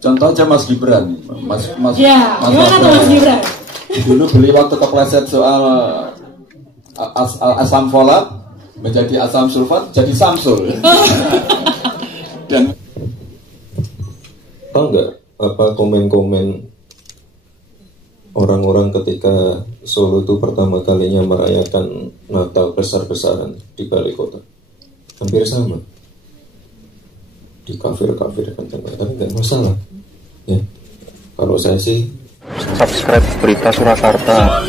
Contoh aja Mas Gibran, ya, gimana tuh Mas Gibran? Dulu beli waktu kepleset soal asam folat menjadi asam sulfat jadi Samsul. Dan tahu nggak apa komen-komen orang-orang ketika Solo itu pertama kalinya merayakan Natal besar-besaran di balai kota? Hampir sama, di kafir-kafir kan, tapi nggak masalah ya. Kalau saya sih subscribe Berita Surakarta.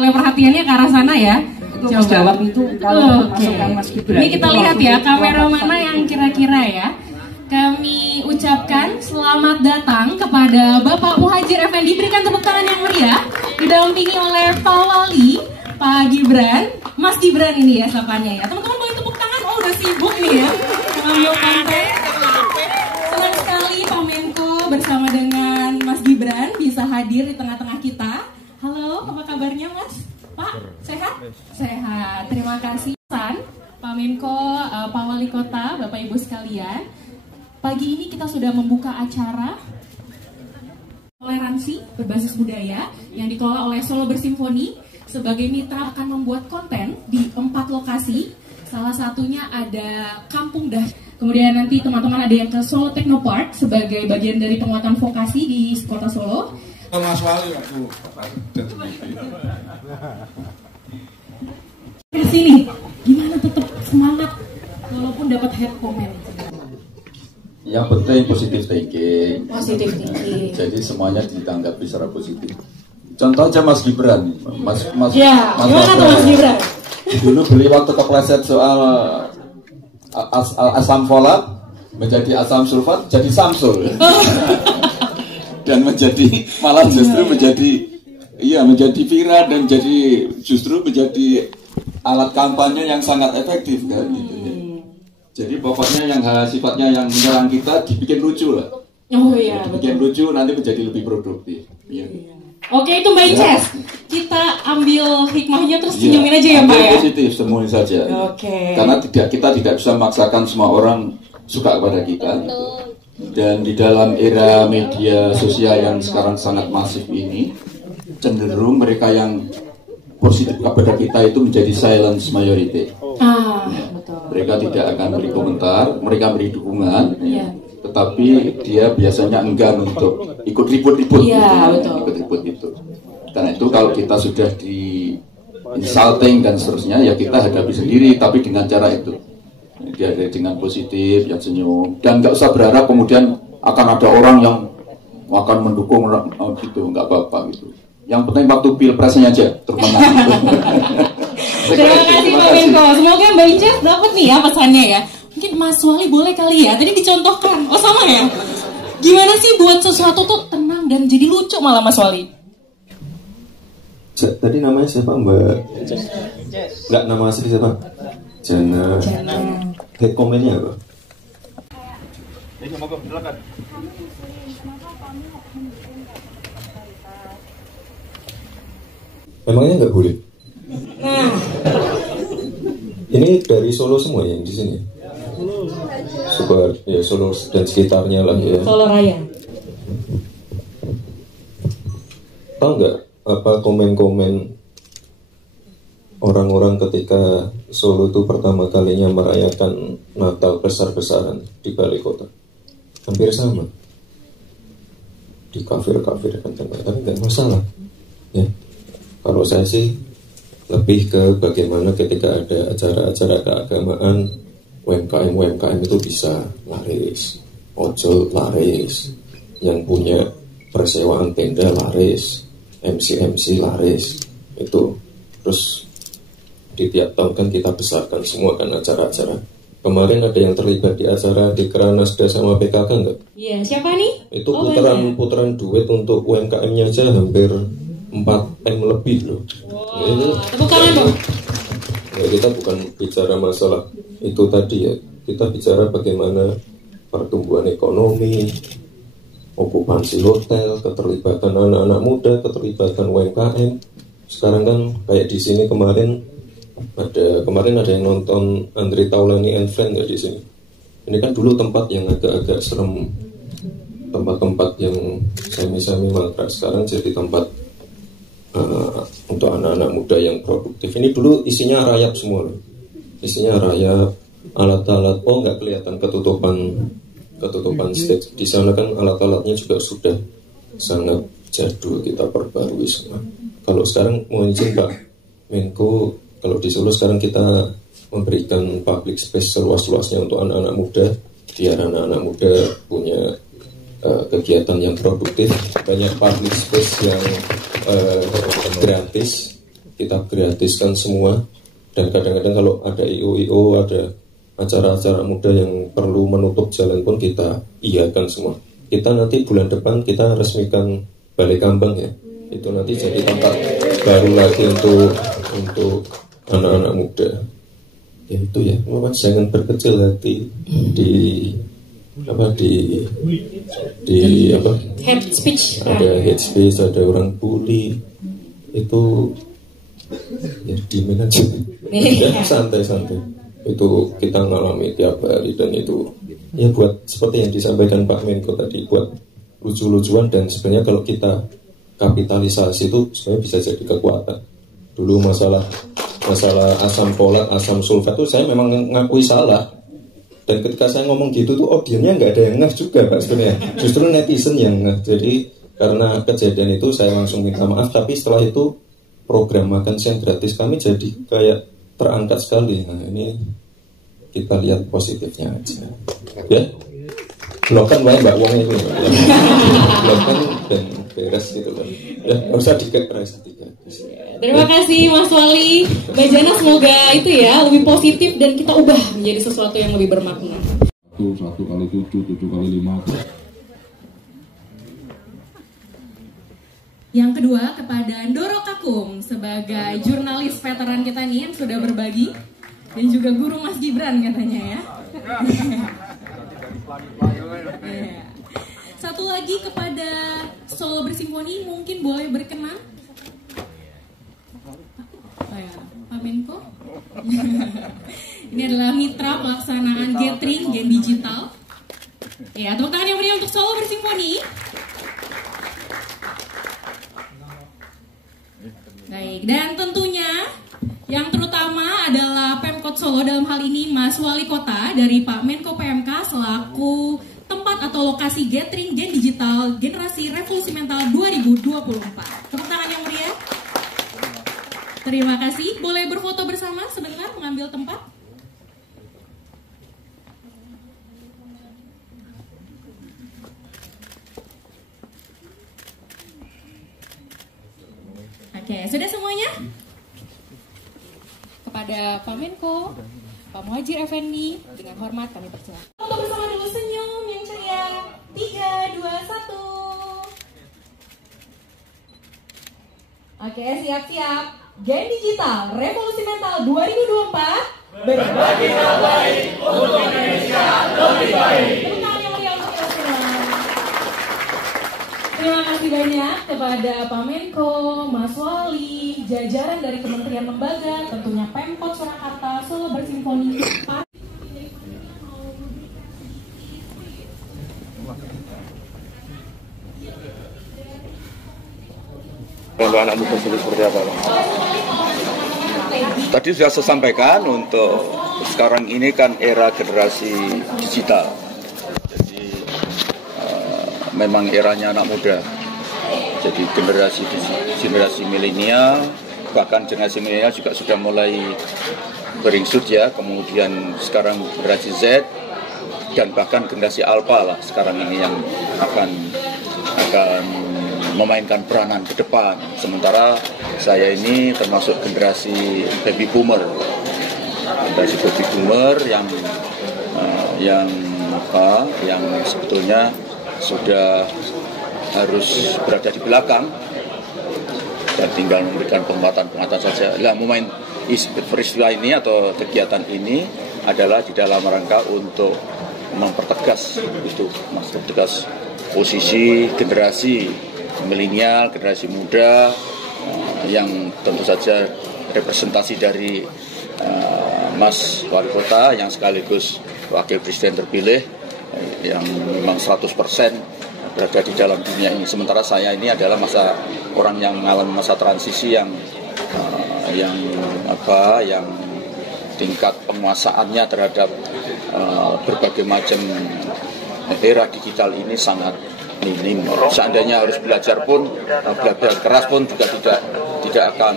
Oleh perhatiannya ke arah sana ya. Jawab itu kalau masukkan Mas Gibran. Ini kita lihat ya kamera mana yang kira-kira ya. Kami ucapkan selamat datang kepada Bapak Muhadjir Effendi. Berikan tepuk tangan yang meriah. Didampingi oleh Pak Wali, Pak Gibran, Mas Gibran ini ya sapanya ya. Teman-teman boleh tepuk tangan. Oh udah sibuk nih ya mengambil konten. Senang sekali Pak Menko bersama dengan Mas Gibran bisa hadir di tengah-tengah kita. Halo, apa kabarnya Mas? Pak, sehat? Sehat, terima kasih Pak Menko, Pak Wali Kota, Bapak Ibu sekalian. Pagi ini kita sudah membuka acara toleransi berbasis budaya yang dikelola oleh Solo Bersimfoni. Sebagai mitra akan membuat konten di 4 lokasi. Salah satunya ada Kampung Dah. Kemudian nanti teman-teman ada yang ke Solo Technopark sebagai bagian dari penguatan vokasi di Kota Solo. Mas Wali aku di sini gimana tetap semangat walaupun dapat hate comment. yang penting positif thinking. Positif thinking. Jadi semuanya ditanggapi secara positif. Contoh aja Mas Gibran, ya, gimana tuh Mas Gibran? Dulu beli waktu kepleset soal asam folat menjadi asam sulfat jadi Samsul. Dan malah justru menjadi viral dan justru menjadi alat kampanye yang sangat efektif kan gitu ya. Jadi pokoknya yang sifatnya yang menyerang kita dibikin lucu lah. Oh iya. Dibikin lucu nanti menjadi lebih produktif. Ya. Oke itu Mbak Inces. Kita ambil hikmahnya terus senyumin aja ya Mbak ya. Positif semuanya saja. Oke. Karena kita tidak bisa memaksakan semua orang suka kepada kita. Gitu. Dan di dalam era media sosial yang sekarang sangat masif ini, cenderung mereka yang positif kepada kita itu menjadi silence majority. Betul. Mereka tidak akan beri komentar, mereka beri dukungan, tetapi dia biasanya enggan untuk ikut ribut-ribut. Ikut ribut itu. Karena itu kalau kita sudah di insulting dan seterusnya, ya kita hadapi sendiri, tapi dengan cara itu. Dia dengan positif, yang senyum, dan nggak usah berharap kemudian akan ada orang yang akan mendukung gitu, nggak apa-apa gitu. Yang penting waktu pilpresnya aja termenang. Terima kasih Pak Menko. Semoga Mbak Inces dapat nih ya pesannya ya. Mungkin Mas Wali boleh kali ya. Tadi dicontohkan. Oh sama ya. Gimana sih buat sesuatu tuh tenang dan jadi lucu malah Mas Wali? Tadi namanya siapa Mbak? Nggak, nama asli siapa? Jana. Head komennya apa? Memangnya nggak boleh? Ini dari Solo semua yang di sini. Solo dan sekitarnya lah ya. Solo Raya. Tahu nggak apa komen-komen orang-orang ketika Solo itu pertama kalinya merayakan Natal besar-besaran di balai kota? Hampir sama, di kafir-kafir kan, tapi nggak masalah ya. Kalau saya sih lebih ke bagaimana ketika ada acara-acara keagamaan, UMKM itu bisa laris, ojol laris, yang punya persewaan tenda laris, MC laris itu. Terus di tiap tahun kan kita besarkan semua kan acara-acara. Kemarin ada yang terlibat di acara di Kranasda sama PKK enggak? Iya, siapa nih? Itu putaran duet untuk UMKM-nya aja hampir 4M lebih loh. Wow, tepuk tangan dong. Ya, kita bukan bicara masalah itu tadi ya. Kita bicara bagaimana pertumbuhan ekonomi, okupansi hotel, keterlibatan anak-anak muda, keterlibatan UMKM. Sekarang kan kayak di sini kemarin ada yang nonton Andre Taulani and Friends ya di sini. Ini kan dulu tempat yang agak-agak serem, tempat-tempat yang semi-semi mangkrak. Sekarang jadi tempat untuk anak-anak muda yang produktif. Ini dulu isinya rayap semua loh. Isinya rayap, alat-alat. Oh nggak kelihatan ketutupan stage. Di sana kan alat-alatnya juga sudah sangat jadul, kita perbarui semua. Kalau sekarang mau izin Pak Menko, kalau di Solo sekarang kita memberikan public space seluas-luasnya untuk anak-anak muda, biar anak-anak muda punya kegiatan yang produktif. Banyak public space yang gratis, kita gratiskan semua. Dan kadang-kadang kalau ada IO, ada acara-acara muda yang perlu menutup jalan pun kita iakan semua. Kita nanti bulan depan kita resmikan Balai Kambang ya. Itu nanti jadi tempat baru lagi untuk anak-anak muda. Ya itu ya, memang jangan berkecil hati di head speech. Ada head speech, ada orang bully. Itu ya diemin aja. Ya, santai-santai. Itu kita ngalami tiap hari dan itu ya buat seperti yang disampaikan Pak Menko tadi, buat lucu-lucuan. Dan sebenarnya kalau kita kapitalisasi itu sebenarnya bisa jadi kekuatan. Dulu masalah asam folat, asam sulfat itu saya memang ngakui salah. Dan ketika saya ngomong gitu tuh audiennya nggak ada yang ngeh juga Pak sebenarnya. Justru netizen yang ngeh. Jadi karena kejadian itu saya langsung minta maaf. Tapi setelah itu program makan siang gratis kami jadi kayak terangkat sekali. Nah ini kita lihat positifnya aja. Ya, blokan wae Mbak Wong itu. Blokan dan beres gitu kan. Ya nggak usah dikepres. Terima kasih Mas Wali. Mbak Jana, semoga itu ya lebih positif dan kita ubah menjadi sesuatu yang lebih bermakna. 1 kali 7, 7 kali 5. Yang kedua kepada Ndoro Kakung sebagai jurnalis veteran kita nih yang sudah berbagi, dan juga guru Mas Gibran katanya ya. Satu lagi kepada Solo Bersimfoni, mungkin boleh berkenan. Pak Menko. Ini adalah mitra pelaksanaan gathering Gen Digital. Ya, tepuk tangan yang meriah untuk Solo Bersimfoni. Baik, dan tentunya yang terutama adalah Pemkot Solo, dalam hal ini Mas Wali Kota dari Pak Menko PMK selaku tempat atau lokasi gathering Gen Digital Generasi Revolusi Mental 2024. Tepuk tangan yang meriah. Terima kasih. Boleh berfoto bersama sebentar, mengambil tempat. Oke, sudah semuanya? Kepada Pak Menko, Pak Muhadjir Effendi, dengan hormat kami persilakan. Foto bersama dulu, senyum yang ceria. 3, 2, 1. Oke, siap-siap. Gen Digital Revolusi Mental 2024. Berbagi hal baik untuk Indonesia lebih baik. Terima kasih banyak kepada Pak Menko, Mas Wali, jajaran dari Kementerian Lembaga, tentunya Pemkot Surakarta, Solo Bersimfoni. Untuk anak muda seperti apa, Bang? Tadi sudah saya sampaikan, untuk sekarang ini kan era generasi digital. Jadi memang eranya anak muda. Jadi generasi milenial, bahkan generasi milenial juga sudah mulai beringsut ya. Kemudian sekarang generasi Z dan bahkan generasi Alpha lah sekarang ini yang akan memainkan peranan ke depan. Sementara saya ini termasuk generasi baby boomer yang sebetulnya sudah harus berada di belakang dan tinggal memberikan penguatan saja. Lah, peristiwa ini atau kegiatan ini adalah di dalam rangka untuk mempertegas posisi generasi milenial, generasi muda yang tentu saja representasi dari Mas Wali Kota yang sekaligus Wakil Presiden terpilih yang memang 100% berada di dalam dunia ini. Sementara saya ini adalah orang yang mengalami masa transisi yang tingkat penguasaannya terhadap berbagai macam era digital ini sangat minim. Seandainya harus belajar pun, belajar keras pun juga tidak akan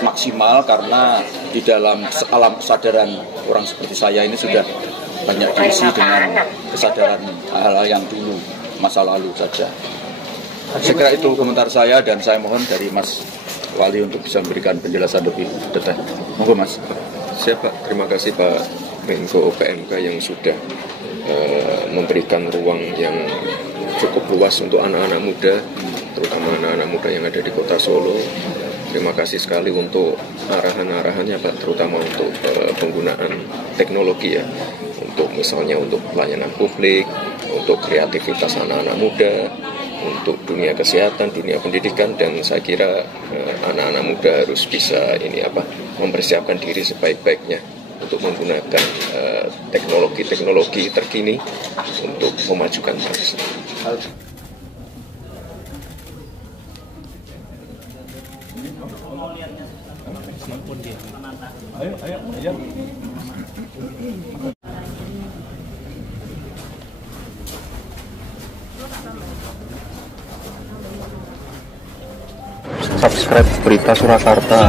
maksimal, karena di dalam alam kesadaran orang seperti saya ini sudah banyak diisi dengan kesadaran hal-hal yang dulu, masa lalu saja. Saya kira itu komentar saya, dan saya mohon dari Mas Wali untuk bisa memberikan penjelasan lebih detail. Monggo Mas. Siap Pak, terima kasih Pak Menko PMK yang sudah memberikan ruang yang cukup luas untuk anak-anak muda, terutama anak-anak muda yang ada di Kota Solo. Terima kasih sekali untuk arahan-arahannya Pak, terutama untuk penggunaan teknologi ya, untuk misalnya untuk pelayanan publik, untuk kreativitas anak-anak muda, untuk dunia kesehatan, dunia pendidikan, dan saya kira anak-anak muda harus bisa mempersiapkan diri sebaik-baiknya untuk menggunakan teknologi terkini untuk memajukan bangsa. Subscribe Berita Surakarta.